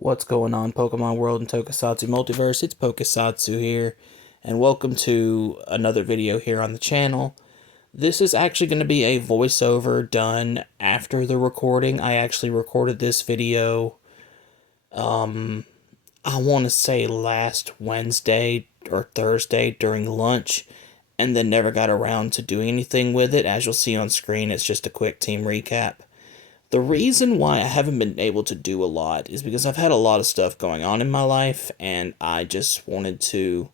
What's going on, Pokemon World and Tokusatsu Multiverse? It's Pokesatsu here, and welcome to another video here on the channel. This is actually going to be a voiceover done after the recording. I actually recorded this video, I want to say last Wednesday or Thursday during lunch, and then never got around to doing anything with it. As you'll see on screen, it's just a quick team recap. The reason why I haven't been able to do a lot is because I've had a lot of stuff going on in my life, and I just wanted to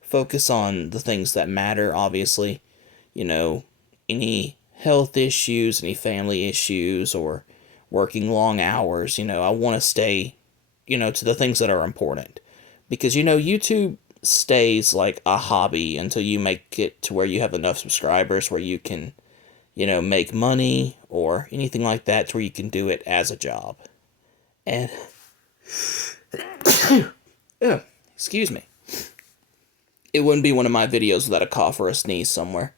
focus on the things that matter, obviously. You know, any health issues, any family issues, or working long hours. I want to stay, to the things that are important. Because, YouTube stays like a hobby until you make it to where you have enough subscribers where you can make money or anything like that to where you can do it as a job. And, excuse me. It wouldn't be one of my videos without a cough or a sneeze somewhere.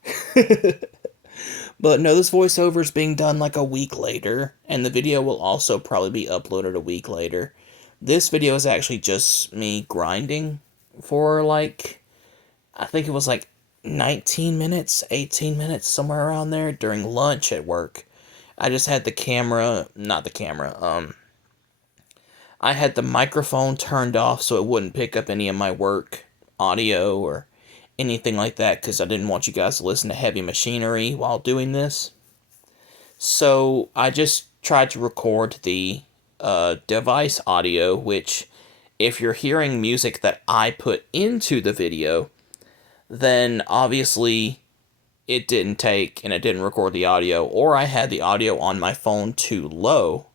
But no, this voiceover is being done like a week later, and the video will also probably be uploaded a week later. This video is actually just me grinding for I think it was 19 minutes, 18 minutes, somewhere around there during lunch at work. I just had I had the microphone turned off so it wouldn't pick up any of my work audio or anything like that because I didn't want you guys to listen to heavy machinery while doing this. So I just tried to record the device audio, which if you're hearing music that I put into the video, then obviously it didn't take and it didn't record the audio, or I had the audio on my phone too low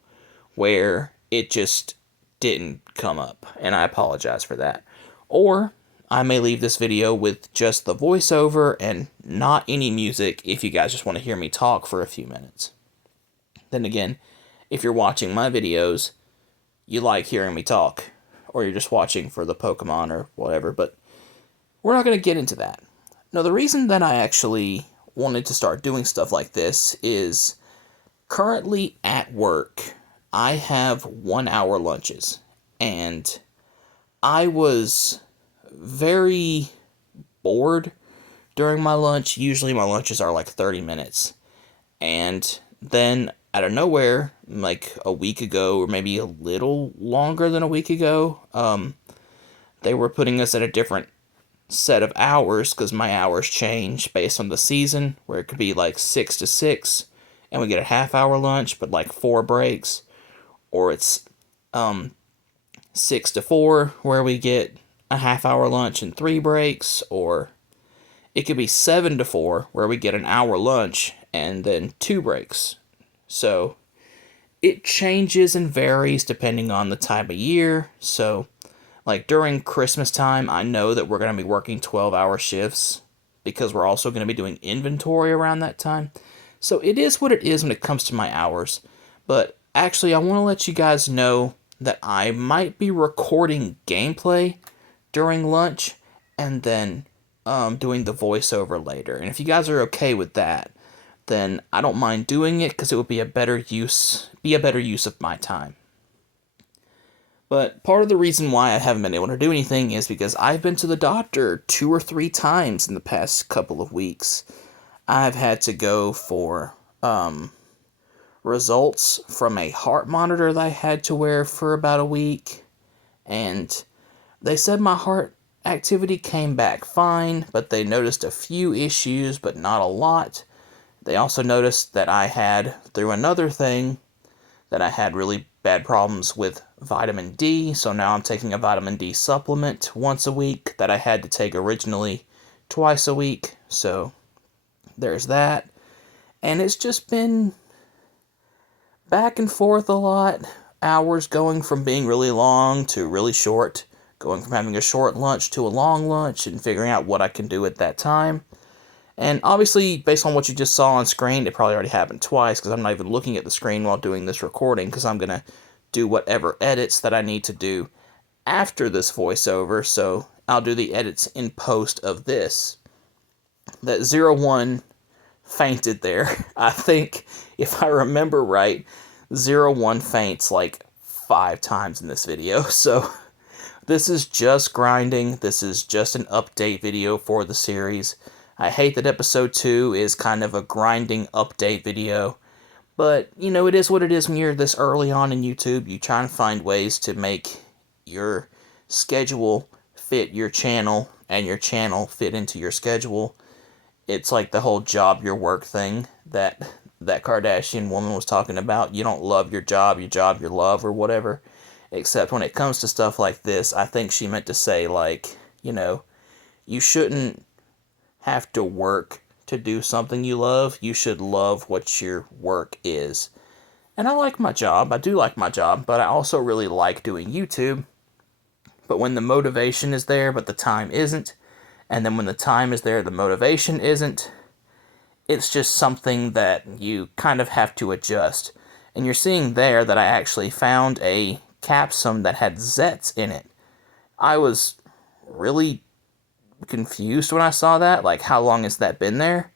where it just didn't come up, and I apologize for that. Or I may leave this video with just the voiceover and not any music if you guys just want to hear me talk for a few minutes. Then again, if you're watching my videos, you like hearing me talk, or you're just watching for the Pokemon or whatever, but we're not going to get into that. Now, the reason that I actually wanted to start doing stuff like this is currently at work, I have 1 hour lunches, and I was very bored during my lunch. Usually my lunches are 30 minutes, and then out of nowhere, a week ago, or maybe a little longer than a week ago, they were putting us at a different set of hours because my hours change based on the season, where it could be 6 to 6 and we get a half-hour lunch but 4 breaks, or it's 6 to 4 where we get a half-hour lunch and 3 breaks, or it could be 7 to 4 where we get an hour lunch and then 2 breaks. So it changes and varies depending on the time of year. So during Christmas time, I know that we're going to be working 12-hour shifts because we're also going to be doing inventory around that time. So it is what it is when it comes to my hours. But actually, I want to let you guys know that I might be recording gameplay during lunch and then doing the voiceover later. And if you guys are okay with that, then I don't mind doing it because it would be a better use of my time. But part of the reason why I haven't been able to do anything is because I've been to the doctor 2 or 3 times in the past couple of weeks. I've had to go for results from a heart monitor that I had to wear for about a week. And they said my heart activity came back fine, but they noticed a few issues, but not a lot. They also noticed that I had, through another thing, that I had really bad problems with vitamin D, so now I'm taking a vitamin D supplement once a week that I had to take originally twice a week, so there's that. And it's just been back and forth a lot, hours going from being really long to really short, going from having a short lunch to a long lunch, and figuring out what I can do at that time. And obviously, based on what you just saw on screen, it probably already happened twice, because I'm not even looking at the screen while doing this recording, because I'm going to do whatever edits that I need to do after this voiceover, so I'll do the edits in post of this. That 01 fainted there. I think, if I remember right, 01 faints 5 times in this video, so this is just grinding. This is just an update video for the series. I hate that episode 2 is kind of a grinding update video, but, you know, it is what it is when you're this early on in YouTube. You try and find ways to make your schedule fit your channel, and your channel fit into your schedule. It's like the whole job your work thing that Kardashian woman was talking about. You don't love your job your love, or whatever. Except when it comes to stuff like this, I think she meant to say, like, you know, you shouldn't have to work to do something you love. You should love what your work is. And I like my job. I do like my job, but I also really like doing YouTube. But when the motivation is there, but the time isn't, and then when the time is there, the motivation isn't, it's just something that you kind of have to adjust. And you're seeing there that I actually found a capsum that had Zets in it. I was really confused when I saw that. Like, how long has that been there?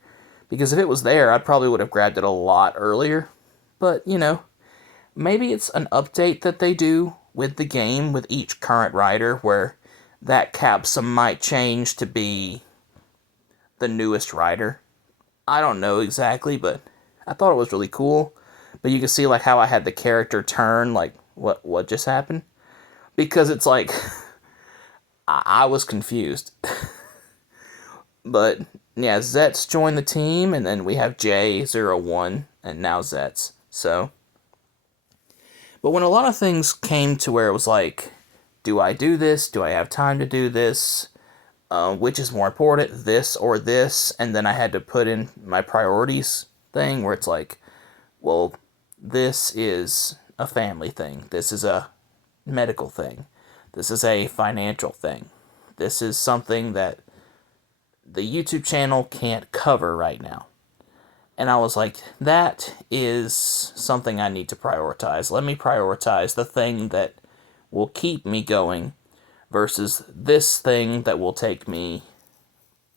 Because if it was there, I probably would have grabbed it a lot earlier. But, you know, maybe it's an update that they do with the game, with each current rider, where that capsum might change to be the newest rider. I don't know exactly, but I thought it was really cool. But you can see, like, how I had the character turn, like, what just happened? Because it's like, I was confused. But, yeah, Zets joined the team, and then we have J01, and now Zets. So, but when a lot of things came to where it was like, do I do this? Do I have time to do this? Which is more important, this or this? And then I had to put in my priorities thing, where it's like, well, this is a family thing. This is a medical thing. This is a financial thing. This is something that the YouTube channel can't cover right now. And I was like, that is something I need to prioritize. Let me prioritize the thing that will keep me going versus this thing that will take me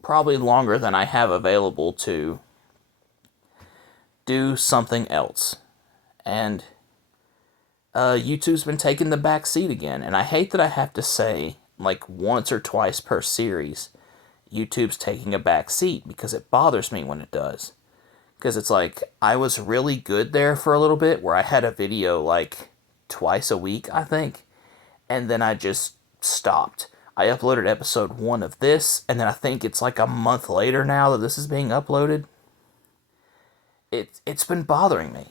probably longer than I have available to do something else. And YouTube's been taking the back seat again. And I hate that I have to say, like, once or twice per series, YouTube's taking a back seat, because it bothers me when it does. Because it's like, I was really good there for a little bit, where I had a video, like, twice a week, I think. And then I just stopped. I uploaded episode 1 of this, and then I think it's like a month later now that this is being uploaded. It's been bothering me.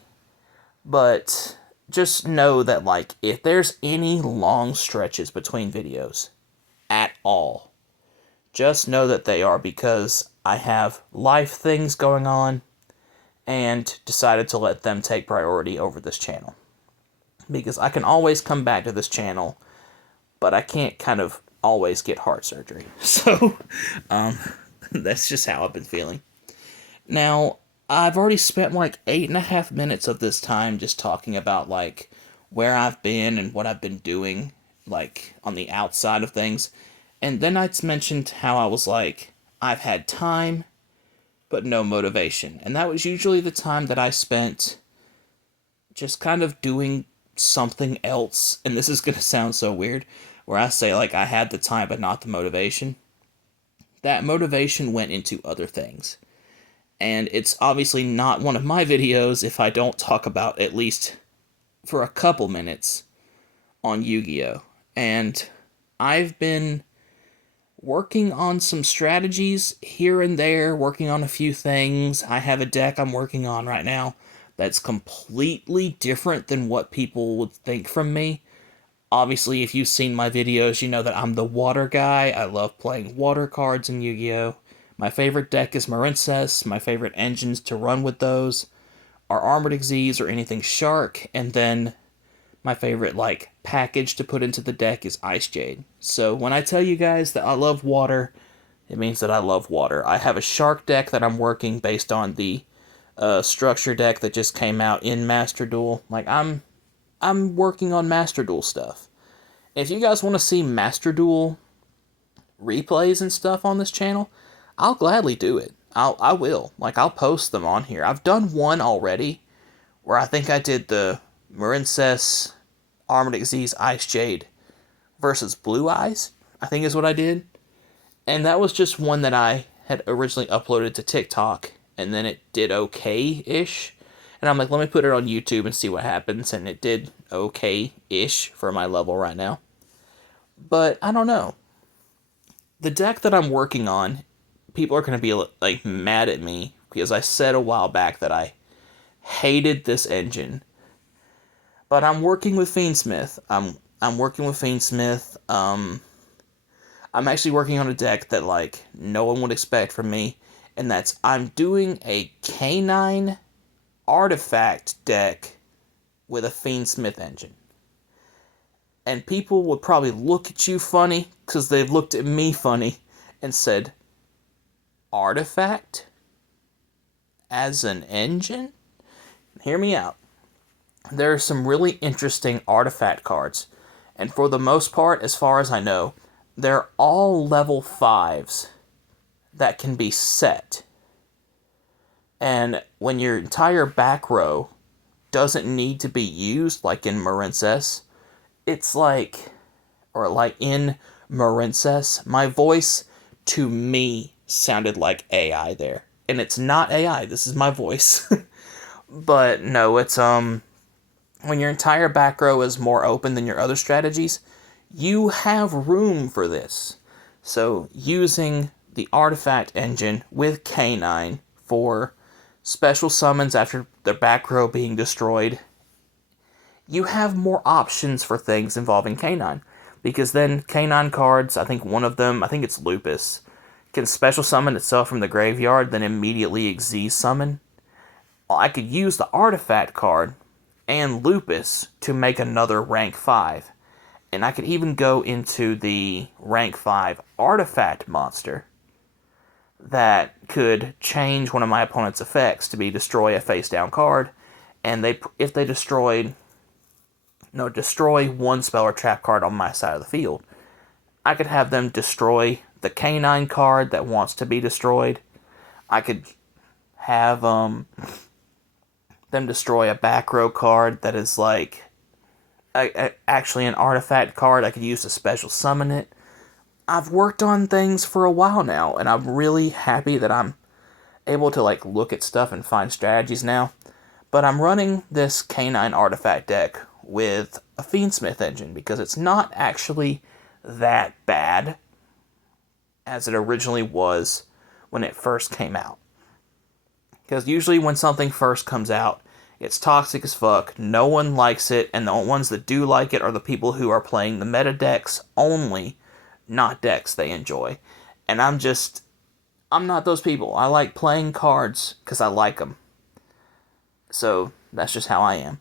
But just know that, like, if there's any long stretches between videos at all, just know that they are because I have life things going on, and decided to let them take priority over this channel. Because I can always come back to this channel, but I can't kind of always get heart surgery. So, that's just how I've been feeling. Now, I've already spent like 8.5 minutes of this time just talking about, like, where I've been and what I've been doing, like, on the outside of things. And then I mentioned how I was like, I've had time, but no motivation. And that was usually the time that I spent just kind of doing something else. And this is going to sound so weird, where I say, like, I had the time but not the motivation. That motivation went into other things. And it's obviously not one of my videos if I don't talk about, at least for a couple minutes, on Yu-Gi-Oh! And I've been working on some strategies here and there, working on a few things. I have a deck I'm working on right now that's completely different than what people would think from me. Obviously, if you've seen my videos, you know that I'm the water guy. I love playing water cards in Yu-Gi-Oh! My favorite deck is Marincess. My favorite engines to run with those are Armored Xyz or anything Shark, and then my favorite, like, package to put into the deck is Ice Jade. So when I tell you guys that I love water, it means that I love water. I have a Shark deck that I'm working based on the structure deck that just came out in Master Duel. Like, I'm working on Master Duel stuff. If you guys want to see Master Duel replays and stuff on this channel, I'll gladly do it. I will. Like, I'll post them on here. I've done one already, where I think I did the Marincess Armored Xyz Ice Jade versus Blue Eyes, I think is what I did. And that was just one that I had originally uploaded to TikTok, and then it did okay-ish. And I'm like, let me put it on YouTube and see what happens, and it did okay-ish for my level right now. But I don't know. The deck that I'm working on, people are going to be like mad at me because I said a while back that I hated this engine. But I'm working with Fiendsmith. I'm working with Fiendsmith. I'm actually working on a deck that like no one would expect from me, and that's I'm doing a K9 artifact deck with a Fiendsmith engine. And people would probably look at you funny because they've looked at me funny and said, artifact as an engine? Hear me out. There are some really interesting artifact cards, and for the most part, as far as I know, they're all level 5s that can be set. And when your entire back row doesn't need to be used, like in Marincess, it's like, or like in Marincess, my voice to me sounded like AI there. And it's not AI, this is my voice. But no, it's when your entire back row is more open than your other strategies, you have room for this. So using the artifact engine with K9 for special summons after the back row being destroyed, you have more options for things involving K9. Because then K9 cards, I think one of them, I think it's Lupus, can special summon itself from the graveyard, then immediately Xyz summon. Well, I could use the artifact card and Lupus to make another rank 5. And I could even go into the rank 5 artifact monster that could change one of my opponent's effects to be destroy a face down card. And if they destroy one spell or trap card on my side of the field, I could have them destroy the K9 card that wants to be destroyed. I could have them destroy a back row card that is like actually an artifact card. I could use to special summon it. I've worked on things for a while now, and I'm really happy that I'm able to like look at stuff and find strategies now. But I'm running this K9 artifact deck with a Fiendsmith engine because it's not actually that bad as it originally was when it first came out. Because usually when something first comes out, it's toxic as fuck, no one likes it, and the ones that do like it are the people who are playing the meta decks only, not decks they enjoy. And I'm not those people. I like playing cards because I like them. So that's just how I am.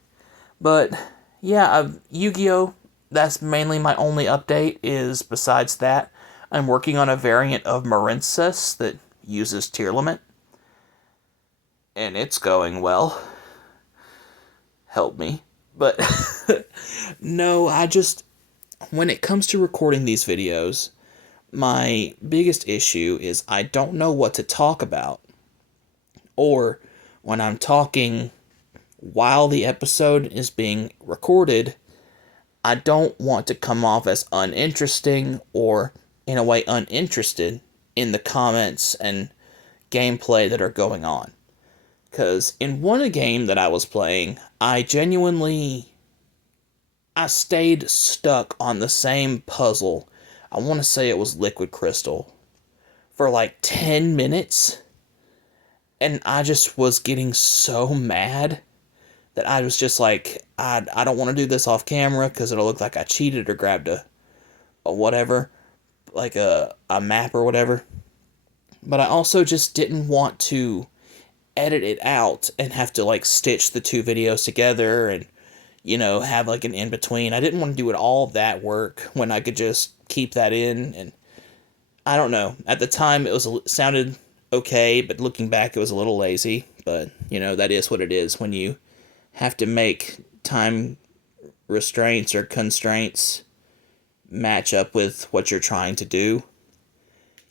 But yeah, Yu-Gi-Oh! That's mainly my only update. Is besides that, I'm working on a variant of Marincess that uses tier limit, and it's going well. Help me. But no, when it comes to recording these videos, my biggest issue is I don't know what to talk about. Or when I'm talking while the episode is being recorded, I don't want to come off as uninteresting or, in a way, uninterested in the comments and gameplay that are going on. Because in one game that I was playing, I stayed stuck on the same puzzle. I want to say it was Liquid Crystal. For like 10 minutes. And I just was getting so mad that I was just like, I don't want to do this off camera because it'll look like I cheated or grabbed a whatever, like a map or whatever. But I also just didn't want to edit it out and have to like stitch the two videos together and, have like an in-between. I didn't want to do all of that work when I could just keep that in. And I don't know. At the time, it sounded okay, but looking back, it was a little lazy. But, that is what it is when you have to make time restraints or constraints match up with what you're trying to do.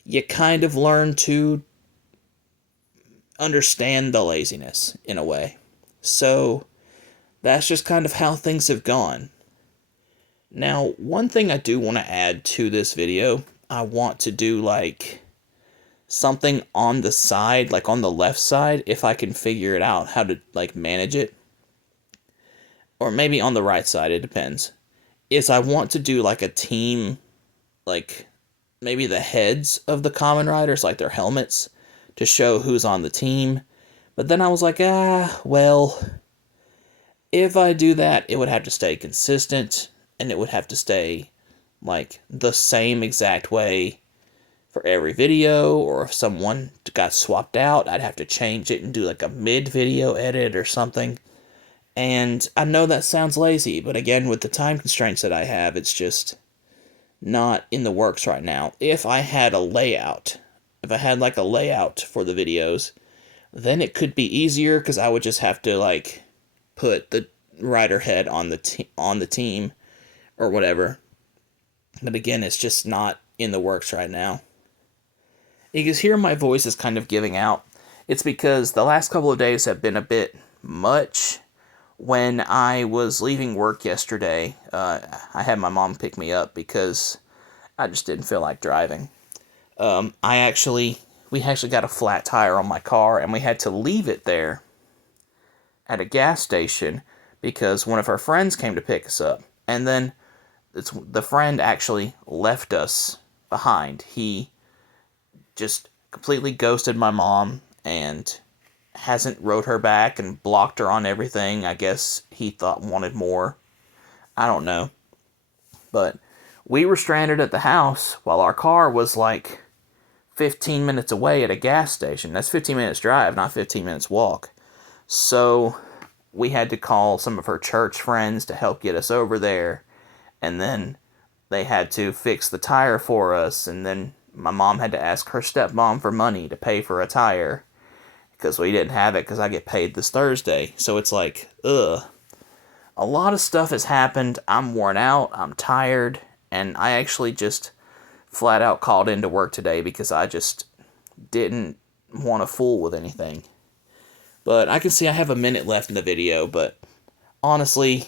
You kind of learn to understand the laziness in a way. So that's just kind of how things have gone. Now, one thing I do want to add to this video, I want to do like something on the side, like on the left side, if I can figure it out how to like manage it. Or maybe on the right side, it depends. Is I want to do like a team, like maybe the heads of the Kamen Riders, like their helmets, to show who's on the team. But then I was like, well, if I do that, it would have to stay consistent, and it would have to stay like the same exact way for every video, or if someone got swapped out, I'd have to change it and do like a mid-video edit or something. And I know that sounds lazy, but again, with the time constraints that I have, it's just not in the works right now. If I had a layout, if I had like a layout for the videos, then it could be easier because I would just have to like put the rider head on the team or whatever. But again, it's just not in the works right now. You can hear my voice is kind of giving out. It's because the last couple of days have been a bit much. When I was leaving work yesterday, I had my mom pick me up because I just didn't feel like driving. We actually got a flat tire on my car, and we had to leave it there at a gas station because one of our friends came to pick us up. And then the friend actually left us behind. He just completely ghosted my mom and hasn't wrote her back and blocked her on everything. I guess he wanted more. I don't know. But we were stranded at the house while our car was like 15 minutes away at a gas station. That's 15 minutes drive, not 15 minutes walk. So we had to call some of her church friends to help get us over there. And then they had to fix the tire for us. And then my mom had to ask her stepmom for money to pay for a tire because we didn't have it because I get paid this Thursday. So it's like, ugh. A lot of stuff has happened. I'm worn out. I'm tired. And I actually just flat out called into work today because I just didn't want to fool with anything. But I can see I have a minute left in the video. But honestly,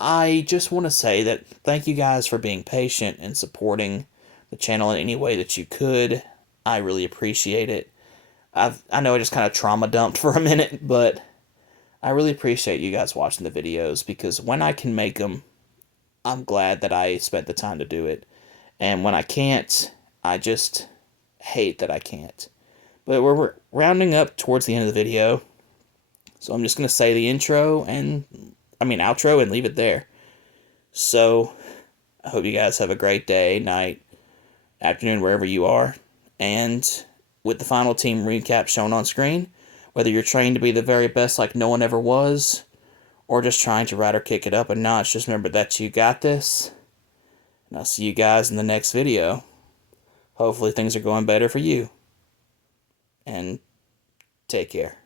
I just want to say that thank you guys for being patient and supporting the channel in any way that you could. I really appreciate it. I know I just kind of trauma dumped for a minute, but I really appreciate you guys watching the videos because when I can make them, I'm glad that I spent the time to do it. And when I can't, I just hate that I can't. But we're rounding up towards the end of the video, so I'm just going to say the outro and leave it there. So, I hope you guys have a great day, night, afternoon, wherever you are. And with the final team recap shown on screen, whether you're trained to be the very best like no one ever was, or just trying to ride or kick it up a notch, just remember that you got this. And I'll see you guys in the next video. Hopefully things are going better for you. And take care.